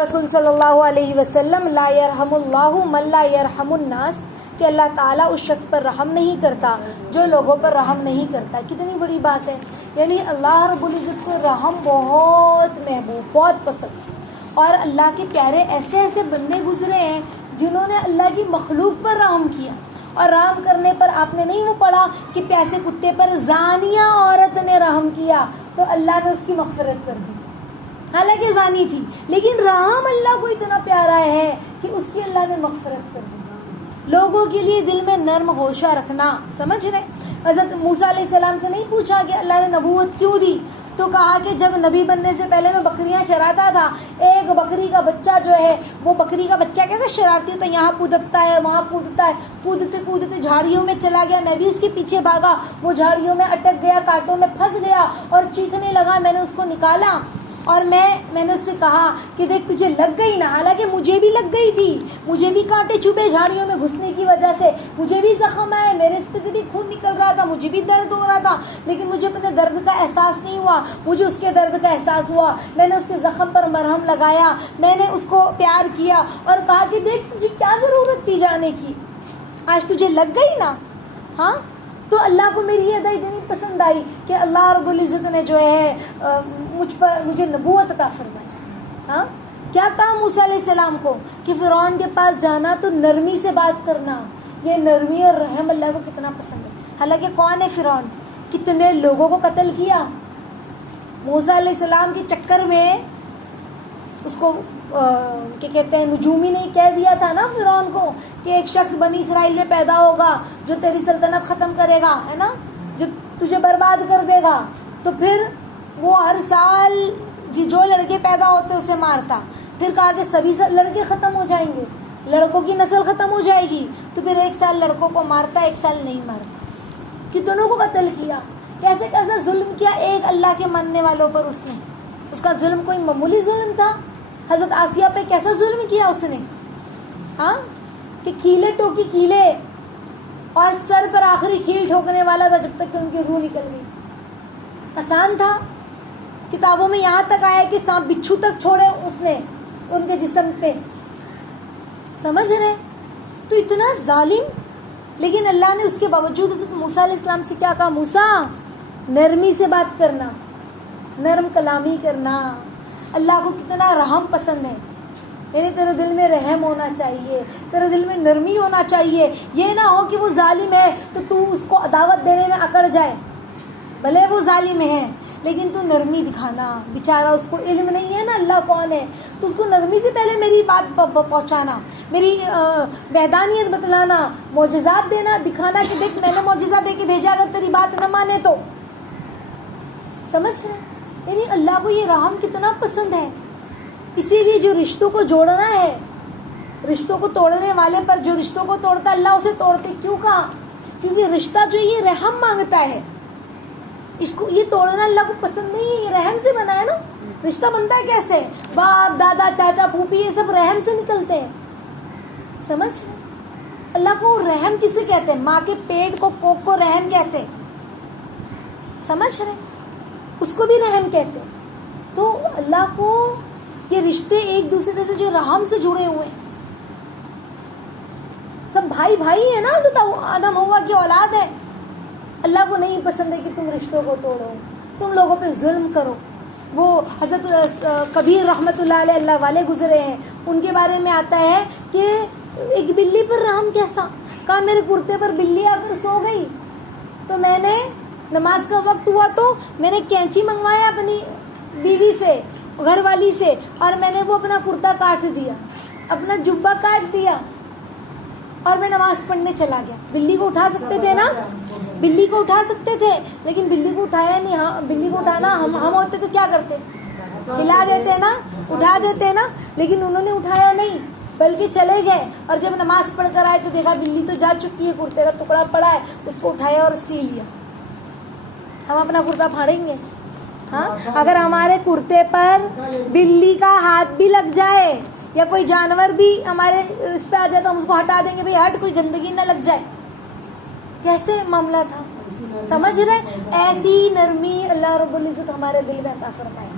رسول صلی اللہ علیہ وسلم لا یرحم اللہ من لا یرحم الناس، کہ اللہ تعالیٰ اس شخص پر رحم نہیں کرتا جو لوگوں پر رحم نہیں کرتا۔ کتنی بڑی بات ہے، یعنی اللہ رب العزت کو رحم بہت محبوب، بہت پسند، اور اللہ کے پیارے ایسے ایسے بندے گزرے ہیں جنہوں نے اللہ کی مخلوق پر رحم کیا، اور رحم کرنے پر آپ نے نہیں وہ پڑھا کہ پیاسے کتے پر زانیہ عورت نے رحم کیا تو اللہ نے اس کی مغفرت کر دی، حالانکہ زانی تھی، لیکن رحم اللہ کو اتنا پیارا ہے کہ اس کی اللہ نے مغفرت کر دی۔ لوگوں کے لیے دل میں نرم ہوشہ رکھنا، سمجھ رہے؟ حضرت موسیٰ علیہ السلام سے نہیں پوچھا کہ اللہ نے نبوت کیوں دی، تو کہا کہ جب نبی بننے سے پہلے میں بکریاں چراتا تھا، ایک بکری کا بچہ جو ہے وہ بکری کا بچہ کیسے شرارتی ہوتا ہے، یہاں کودتا ہے وہاں کودتا ہے، کودتے کودتے جھاڑیوں میں چلا گیا، میں بھی اس کے پیچھے بھاگا، وہ جھاڑیوں میں اٹک گیا، کانٹوں میں پھنس گیا اور چیخنے لگا، میں نے اس کو نکالا اور میں نے اس سے کہا کہ دیکھ تجھے لگ گئی نا، حالانکہ مجھے بھی لگ گئی تھی، مجھے بھی کانٹے چبھے جھاڑیوں میں گھسنے کی وجہ سے، مجھے بھی زخم آئے، میرے اس پہ سے بھی خون نکل رہا تھا، مجھے بھی درد ہو رہا تھا، لیکن مجھے اپنے درد کا احساس نہیں ہوا، مجھے اس کے درد کا احساس ہوا، میں نے اس کے زخم پر مرہم لگایا، میں نے اس کو پیار کیا اور کہا کہ دیکھ تجھے کیا ضرورت تھی جانے کی، آج تجھے لگ گئی نا۔ ہاں، تو اللہ کو میری یہ ادا اتنی پسند آئی کہ اللہ رب العزت نے جو ہے مجھے نبوت عطا فرمائی۔ ہاں، کیا کہا موسیٰ علیہ السلام کو کہ فرعون کے پاس جانا تو نرمی سے بات کرنا، یہ نرمی اور رحم اللہ کو کتنا پسند ہے۔ حالانکہ کون ہے فرعون، کتنے لوگوں کو قتل کیا، موسیٰ علیہ السلام کے چکر میں اس کو کیا کہتے ہیں نجومی نہیں کہہ دیا تھا نا فرعون کو کہ ایک شخص بنی اسرائیل میں پیدا ہوگا جو تیری سلطنت ختم کرے گا، ہے نا، جو تجھے برباد کر دے گا، تو پھر وہ ہر سال جو لڑکے پیدا ہوتے اسے مارتا، پھر کہا کہ سبھی لڑکے ختم ہو جائیں گے، لڑکوں کی نسل ختم ہو جائے گی، تو پھر ایک سال لڑکوں کو مارتا، ایک سال نہیں مارتا، کتنوں کو قتل کیا، کیسے کیسے ظلم کیا ایک اللہ کے ماننے والوں پر اس نے۔ اس کا ظلم کوئی معمولی ظلم تھا، حضرت آسیہ پہ کیسا ظلم کیا اس نے، ہاں، کہ کھیلے ٹوکی کھیلے اور سر پر آخری کھیل ٹھوکنے والا تھا جب تک کہ ان کی روح نکل گئی۔ آسان تھا، کتابوں میں یہاں تک آیا کہ سانپ بچھو تک چھوڑے اس نے ان کے جسم پہ، سمجھ رہے؟ تو اتنا ظالم، لیکن اللہ نے اس کے باوجود حضرت موسیٰ علیہ السلام سے کیا کہا، موسیٰ نرمی سے بات کرنا، نرم کلامی کرنا۔ اللہ کو کتنا رحم پسند ہے، یعنی تیرے دل میں رحم ہونا چاہیے، تیرے دل میں نرمی ہونا چاہیے، یہ نہ ہو کہ وہ ظالم ہے تو اس کو عداوت دینے میں اکڑ جائے، بھلے وہ ظالم ہے لیکن تو نرمی دکھانا، بیچارہ اس کو علم نہیں ہے نا اللہ کون ہے، تو اس کو نرمی سے پہلے میری بات پہنچانا، میری وحدانیت بتلانا، معجزات دینا، دکھانا کہ دیکھ میں نے معجزہ دے کے بھیجا، اگر تیری بات نہ مانے تو، سمجھ رہے؟ یعنی اللہ کو یہ رحم کتنا پسند ہے، اسی لیے جو رشتوں کو جوڑنا ہے، رشتوں کو توڑنے والے پر جو رشتوں کو توڑتا اللہ اسے توڑتے کیوں کہا، کیونکہ رشتہ جو یہ رحم مانگتا ہے، اس کو یہ توڑنا اللہ کو پسند نہیں ہے، یہ رحم سے بنا ہے نا۔ رشتہ بنتا ہے کیسے، باپ دادا چاچا پھوپھی یہ سب رحم سے نکلتے ہیں، سمجھ رہے؟ اللہ کو رحم کسے کہتے ہیں، ماں کے پیٹ کو کوکھ کو رحم کہتے ہیں، سمجھ رہے؟ اس کو بھی رحم کہتے ہیں۔ تو اللہ کو یہ رشتے ایک دوسرے سے جو رحم سے جڑے ہوئے ہیں، سب بھائی بھائی ہیں نا، حضرت آدم ہوا کی اولاد ہے۔ اللہ کو نہیں پسند ہے کہ تم رشتوں کو توڑو، تم لوگوں پہ ظلم کرو۔ وہ حضرت کبیر رحمۃ اللہ علیہ اللہ والے گزرے ہیں، ان کے بارے میں آتا ہے کہ ایک بلی پر رحم کیسا، کہا میرے کرتے پر بلی آ کر سو گئی تو میں نے نماز کا وقت ہوا تو میں نے کینچی منگوایا اپنی بیوی سے، گھر والی سے، اور میں نے وہ اپنا کرتا کاٹ دیا، اپنا جبہ کاٹ دیا اور میں نماز پڑھنے چلا گیا۔ بلی کو اٹھا سکتے تھے نا، بلی کو اٹھا سکتے تھے، لیکن بلی کو اٹھایا نہیں۔ ہاں، بلی کو اٹھانا ہم ہوتے تو کیا کرتے، ہلا دیتے نا، اٹھا دیتے نا، لیکن انہوں نے اٹھایا نہیں بلکہ چلے گئے، اور جب نماز پڑھ کر آئے تو دیکھا بلی تو جا چکی ہے، کرتے کا ٹکڑا پڑا ہے، اس کو اٹھایا اور سی لیا۔ ہم اپنا کرتا پھاڑیں گے؟ ہاں، اگر ہمارے کرتے پر بلی کا ہاتھ بھی لگ جائے یا کوئی جانور بھی ہمارے اس پہ آ جائے تو ہم اس کو ہٹا دیں گے، بھئی ہٹ، کوئی گندگی نہ لگ جائے۔ کیسے معاملہ تھا، سمجھ رہے؟ ایسی نرمی اللہ رب العزت ہمارے دل میں عطا فرمائے،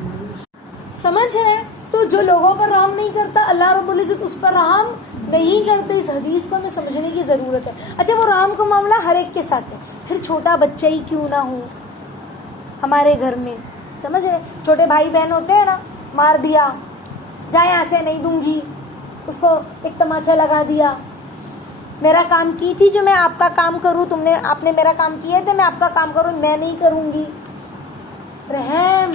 سمجھ رہے؟ تو جو لوگوں پر رحم نہیں کرتا اللہ رب العزت اس پر رحم نہیں کرتے. اس حدیث کو ہمیں سمجھنے کی ضرورت ہے. اچھا وہ رحم کا معاملہ ہر ایک کے ساتھ ہے، پھر چھوٹا بچہ ہی کیوں نہ ہو ہمارے گھر میں، سمجھ رہے، چھوٹے بھائی بہن ہوتے ہیں نا، مار دیا، جائے یہاں سے نہیں دوں گی، اس کو ایک تماچا لگا دیا، میرا کام کی تھی جو میں آپ کا کام کروں، آپ نے میرا کام کیے تھے میں آپ کا کام کروں، میں نہیں کروں گی. رحم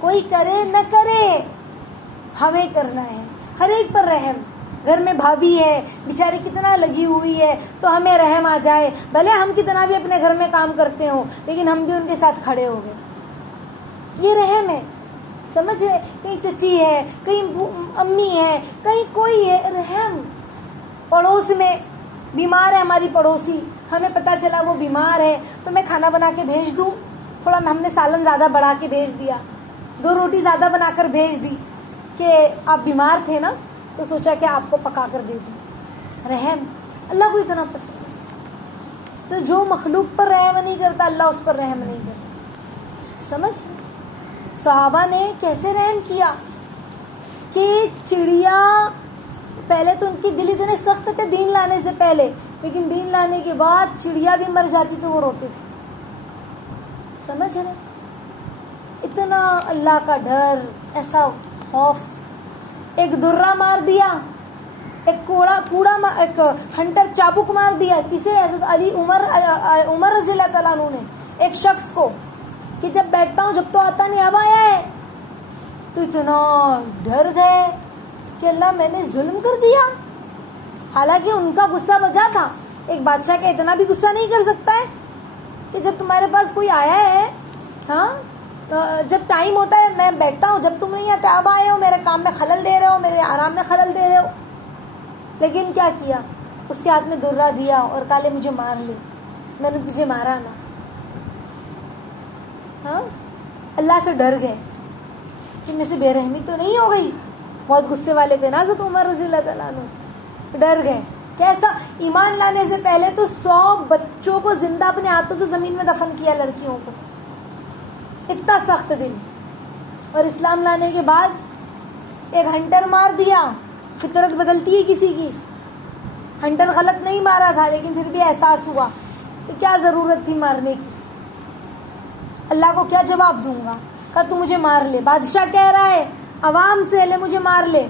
کوئی کرے نہ کرے ہمیں کرنا ہے، ہر ایک پر رحم. گھر میں بھابھی ہے بیچاری کتنا لگی ہوئی ہے تو ہمیں رحم آ جائے، بھلے ہم کتنا بھی اپنے گھر میں کام کرتے ہوں لیکن ہم بھی ان کے ساتھ کھڑے ہو گئے، یہ رحم ہے. سمجھ رہے، کہیں چچی ہے، کہیں امی ہے، کہیں کوئی ہے، رحم. پڑوس میں بیمار ہے ہماری پڑوسی، ہمیں پتہ چلا وہ بیمار ہے تو میں کھانا بنا کے بھیج دوں، تھوڑا ہم نے سالن زیادہ بڑھا کے بھیج دیا، 2 روٹی زیادہ بنا کر بھیج دی کہ آپ بیمار تھے نا تو سوچا کہ آپ کو پکا کر دے دوں. رحم اللہ کو اتنا پسند ہے. تو جو مخلوق پر رحم نہیں کرتا اللہ اس پر رحم نہیں کرتا. سمجھ، صحابہ نے کیسے رحم کیا کہ چڑیا، پہلے تو ان کی دل اتنے سخت تھے دین لانے سے پہلے، لیکن دین لانے کے بعد چڑیا بھی مر جاتی تو وہ روتے تھے. سمجھ رہے، اتنا اللہ کا ڈر، ایسا خوف. ایک درہ مار دیا، ایک ایک ہنٹر چابک مار دیا. کسے؟ حضرت عمر رضی اللہ تعالیٰ عنہ نے ایک شخص کو، کہ جب بیٹھتا ہوں جب تو آتا نہیں اب آیا ہے، تو اتنا ڈر گئے کہ اللہ میں نے ظلم کر دیا. حالانکہ ان کا غصہ بجا تھا، ایک بادشاہ کا اتنا بھی غصہ نہیں کر سکتا ہے کہ جب تمہارے پاس کوئی آیا ہے، ہاں جب ٹائم ہوتا ہے میں بیٹھتا ہوں، جب تم نہیں آتے اب آئے ہو، میرے کام میں خلل دے رہے ہو، میرے آرام میں خلل دے رہے ہو. لیکن کیا کیا، اس کے ہاتھ میں درہ دیا اور کہا لے مجھے مار لے، میں نے تجھے مارا نا. ہاں اللہ سے ڈر گئے کہ میں سے بے رحمی تو نہیں ہو گئی. بہت غصے والے تھے نا حضرت عمر رضی اللہ تعالیٰ عنہ، ڈر گئے. کیسا؟ ایمان لانے سے پہلے تو 100 بچوں کو زندہ اپنے ہاتھوں سے زمین میں دفن کیا، لڑکیوں کو، اتنا سخت دل. اور اسلام لانے کے بعد ایک ہنٹر مار دیا. فطرت بدلتی ہے کسی کی، ہنٹر غلط نہیں مارا تھا لیکن پھر بھی احساس ہوا کہ کیا ضرورت تھی مارنے کی، اللہ کو کیا جواب دوں گا. کہا تو مجھے مار لے. بادشاہ کہہ رہا ہے عوام سے، لے مجھے مار لے.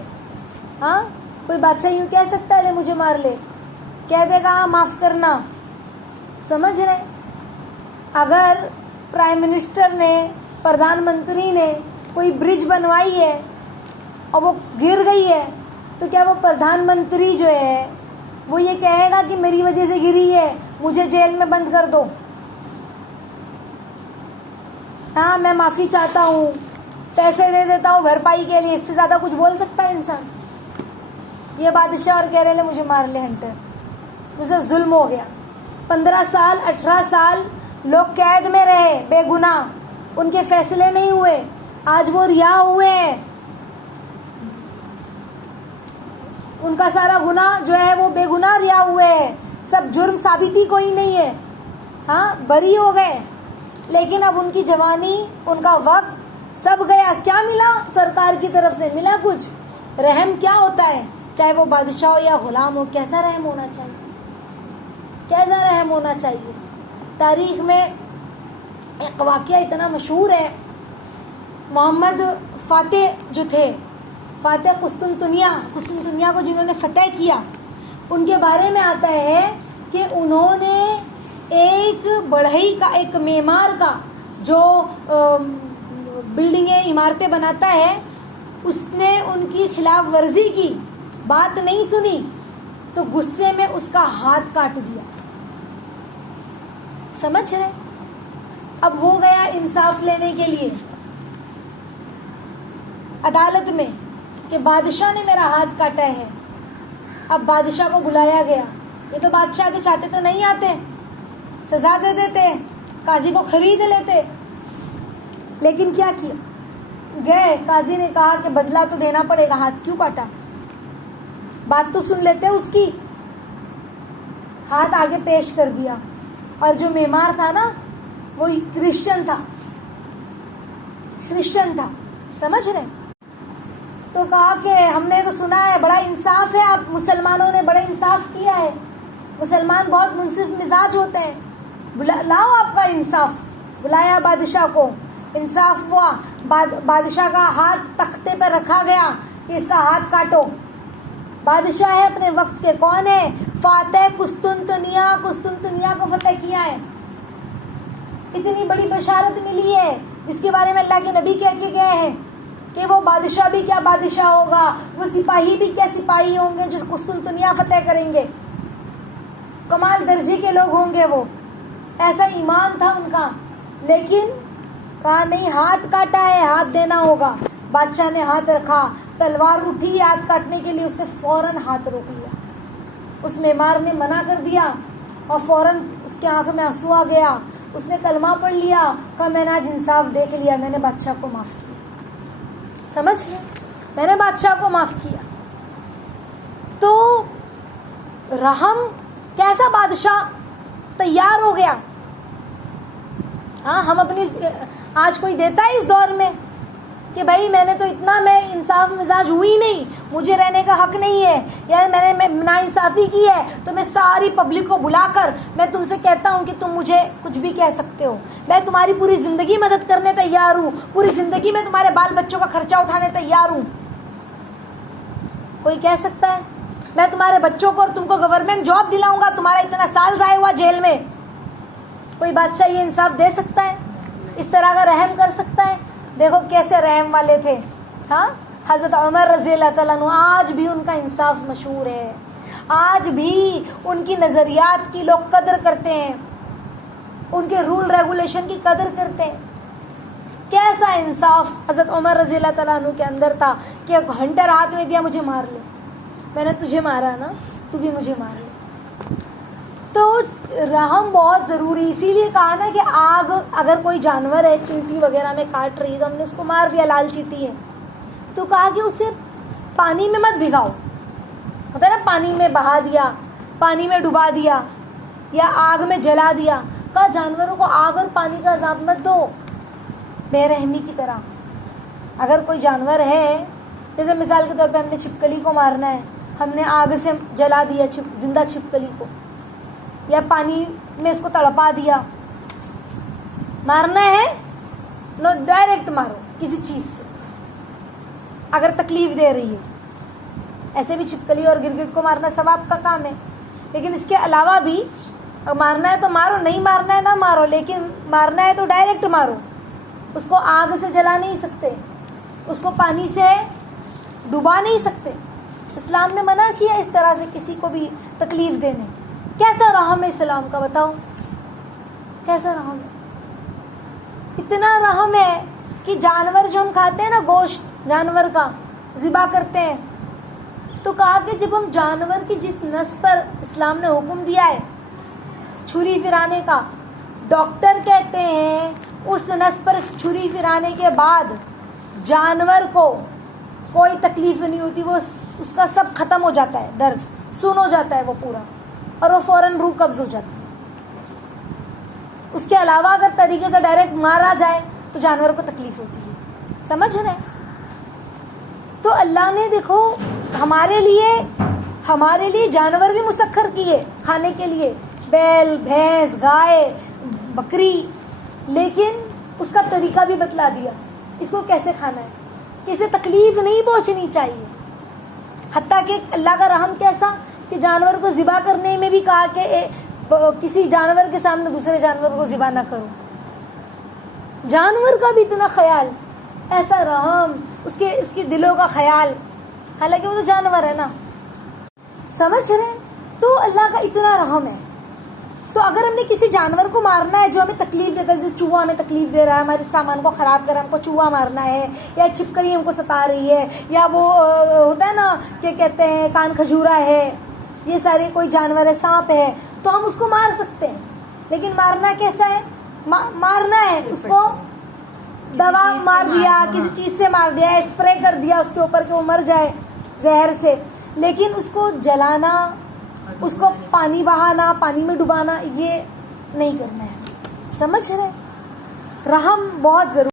ہاں کوئی بادشاہ یوں کہہ سکتا ہے لے مجھے مار لے؟ کہہ دے گا ہاں معاف کرنا. سمجھ رہے، اگر پرائم منسٹر نے، پردھان منتری نے کوئی برج بنوائی ہے اور وہ گر گئی ہے تو کیا وہ پردھان منتری جو ہے وہ یہ کہے گا کہ میری وجہ سے گری ہے مجھے جیل میں بند کر دو؟ ہاں میں معافی چاہتا ہوں، پیسے دے دیتا ہوں بھرپائی کے لیے، اس سے زیادہ کچھ بول سکتا ہے انسان؟ یہ بادشاہ اور کہہ رہے لے مجھے مار لے ہنٹر. مجھے ظلم ہو گیا. 15 سال 18 سال لوگ قید میں رہے بے گناہ، ان کے فیصلے نہیں ہوئے، آج وہ رہا ہوئے ہیں، ان کا سارا گناہ جو ہے وہ بے گناہ رہا ہوئے ہیں، سب جرم ثابتی کوئی نہیں ہے، ہاں بری ہو گئے. لیکن اب ان کی جوانی، ان کا وقت سب گیا. کیا ملا سرکار کی طرف سے؟ ملا کچھ؟ رحم کیا ہوتا ہے، چاہے وہ بادشاہ ہو یا غلام ہو، کیسا رحم ہونا چاہیے، کیسا رحم ہونا چاہیے. تاریخ میں ایک واقعہ اتنا مشہور ہے، محمد فاتح جو تھے، فاتح قسطنطنیہ کو جنہوں نے فتح کیا، ان کے بارے میں آتا ہے کہ انہوں نے ایک بڑھئی کا، ایک معمار کا جو بلڈنگیں عمارتیں بناتا ہے، اس نے ان کی خلاف ورزی کی، بات نہیں سنی تو غصے میں اس کا ہاتھ کاٹ دیا. سمجھ رہے؟ اب وہ گیا انصاف لینے کے لیے عدالت میں کہ بادشاہ نے میرا ہاتھ کاٹا ہے. اب بادشاہ کو بلایا گیا. یہ تو بادشاہ تو چاہتے تو نہیں آتے، سزا دے دیتے، قاضی کو خرید لیتے. لیکن کیا کیا؟ گئے، قاضی نے کہا کہ بدلہ تو دینا پڑے گا، ہاتھ کیوں کاٹا؟ بات تو سن لیتے اس کی. ہاتھ آگے پیش کر دیا. اور جو معمار تھا نا وہ کرسچن تھا. سمجھ رہے؟ تو کہا کہ ہم نے تو سنا ہے بڑا انصاف ہے، آپ مسلمانوں نے بڑا انصاف کیا ہے، مسلمان بہت منصف مزاج ہوتے ہیں، لاؤ آپ کا انصاف۔ بلایا بادشاہ کو، انصاف ہوا، بادشاہ کا ہاتھ تختے پہ رکھا گیا کہ اس کا ہاتھ کاٹو۔ بادشاہ ہے اپنے وقت کے، کون ہے؟ فاتح قسطنطنیہ کو فتح کیا ہے۔ اتنی بڑی بشارت ملی ہے جس کے بارے میں اللہ کے نبی کہہ کے گئے ہیں کہ وہ بادشاہ بھی کیا بادشاہ ہوگا، وہ سپاہی بھی کیا سپاہی ہوں گے جو قسطنطنیہ فتح کریں گے، کمال درجے کے لوگ ہوں گے وہ، ایسا ایمان تھا ان کا۔ لیکن کہا نہیں، ہاتھ کاٹا ہے، ہاتھ دینا ہوگا۔ بادشاہ نے ہاتھ رکھا، تلوار اٹھی ہاتھ کاٹنے کے لیے، اس نے فوراً ہاتھ روک لیا۔ اس معمار نے منع کر دیا اور فوراً اس کے آنکھ میں آنسو آ گیا، اس نے کلمہ پڑھ لیا، کہا میں نے آج انصاف دیکھ لیا، میں نے بادشاہ کو معاف کیا۔ سمجھ گئے؟ میں نے بادشاہ کو معاف کیا۔ تو رحم، کیسا بادشاہ تیار ہو گیا۔ ہاں، ہم اپنی آج کوئی دیتا ہے اس دور میں کہ بھائی میں نے تو اتنا، میں انصاف مزاج ہوئی نہیں، مجھے رہنے کا حق نہیں ہے، یا میں نے نا انصافی کی ہے تو میں ساری پبلک کو بلا کر میں تم سے کہتا ہوں کہ تم مجھے کچھ بھی کہہ سکتے ہو، میں تمہاری پوری زندگی مدد کرنے تیار ہوں، پوری زندگی میں تمہارے بال بچوں کا خرچہ اٹھانے تیار ہوں۔ کوئی کہہ سکتا ہے میں تمہارے بچوں کو اور تم کو گورنمنٹ جاب دلاؤں گا، تمہارا اتنا سال ضائع ہوا جیل میں؟ کوئی بادشاہ یہ انصاف دے سکتا ہے؟ اس طرح کا رحم کر سکتا ہے؟ دیکھو کیسے رحم والے تھے۔ ہاں، حضرت عمر رضی اللہ تعالیٰ عنہ، آج بھی ان کا انصاف مشہور ہے، آج بھی ان کی نظریات کی لوگ قدر کرتے ہیں، ان کے رول ریگولیشن کی قدر کرتے ہیں۔ کیسا انصاف حضرت عمر رضی اللہ تعالیٰ عنہ کے اندر تھا کہ ہنٹر ہاتھ میں دیا، مجھے مار لے، میں نے تجھے مارا نا، تو بھی مجھے مار لے۔ تو رحم بہت ضروری، اسی لیے کہا نا کہ آگ اگر کوئی جانور ہے چینٹی وغیرہ میں کاٹ رہی ہے تو ہم نے اس کو مار دیا، لال چیتی ہے، تو کہا کہ اسے پانی میں مت بھگاؤ، ہوتا ہے نا، پانی میں بہا دیا، پانی میں ڈبا دیا یا آگ میں جلا دیا۔ کہا جانوروں کو آگ اور پانی کا عذاب مت دو بے رحمی کی طرح۔ اگر کوئی جانور ہے، جیسے مثال کے طور پہ ہم نے چھپکلی کو مارنا ہے، ہم نے آگ سے جلا دیا زندہ چھپکلی کو، یا پانی میں اس کو تڑپا دیا، مارنا ہے نو ڈائریکٹ مارو کسی چیز سے اگر تکلیف دے رہی ہے۔ ایسے بھی چھپکلی اور گرگٹ کو مارنا ثواب کا کام ہے، لیکن اس کے علاوہ بھی مارنا ہے تو مارو، نہیں مارنا ہے نہ مارو، لیکن مارنا ہے تو ڈائریکٹ مارو۔ اس کو آگ سے جلا نہیں سکتے، اس کو پانی سے ڈبا نہیں سکتے۔ اسلام نے منع کیا اس طرح سے کسی کو بھی تکلیف دینے۔ کیسا رحم ہے اسلام کا، بتاؤ کیسا رحم ہے؟ اتنا رحم ہے کہ جانور جو ہم کھاتے ہیں نا، گوشت جانور کا ذبح کرتے ہیں، تو کہا کہ جب ہم جانور کی جس نس پر اسلام نے حکم دیا ہے چھری پھرانے کا، ڈاکٹر کہتے ہیں اس نس پر چھری پھرانے کے بعد جانور کو کوئی تکلیف نہیں ہوتی، وہ اس کا سب ختم ہو جاتا ہے، درد سن ہو جاتا ہے وہ پورا، اور وہ فوراً روح قبض ہو جاتی ہے۔ اس کے علاوہ اگر طریقے سے ڈائریکٹ مارا جائے تو جانور کو تکلیف ہوتی ہے۔ سمجھ رہے ہیں؟ تو اللہ نے دیکھو ہمارے لیے جانور بھی مسخر کیے کھانے کے لیے، بیل، بھینس، گائے، بکری، لیکن اس کا طریقہ بھی بتلا دیا، اس کو کیسے کھانا ہے، کسے تکلیف نہیں پہنچنی چاہیے۔ حتیٰ کہ اللہ کا رحم کیسا کہ جانور کو ذبح کرنے میں بھی کہا کہ کسی جانور کے سامنے دوسرے جانور کو ذبح نہ کرو۔ جانور کا بھی اتنا خیال، ایسا رحم، اس کے دلوں کا خیال، حالانکہ وہ تو جانور ہے نا۔ سمجھ رہے ہیں؟ تو اللہ کا اتنا رحم ہے۔ تو اگر ہم نے کسی جانور کو مارنا ہے جو ہمیں تکلیف دیتا ہے، جیسے چوہا ہمیں تکلیف دے رہا ہے، ہمارے سامان کو خراب کر رہا ہے، ہم کو چوہا مارنا ہے، یا چھپکلی ہم کو ستا رہی ہے، یا وہ ہوتا ہے نا کہ کہتے ہیں کان کھجورا ہے، یہ سارے کوئی جانور ہے، سانپ ہے، تو ہم اس کو مار سکتے ہیں۔ لیکن مارنا کیسا ہے؟ مارنا ہے اس کو دوا مار دیا، کسی چیز سے مار دیا، اسپرے کر دیا اس کے اوپر کہ وہ مر جائے زہر سے، لیکن اس کو جلانا، اس کو پانی بہانا، پانی میں ڈبانا، یہ نہیں کرنا ہے۔ سمجھ رہے؟ رحم بہت ضروری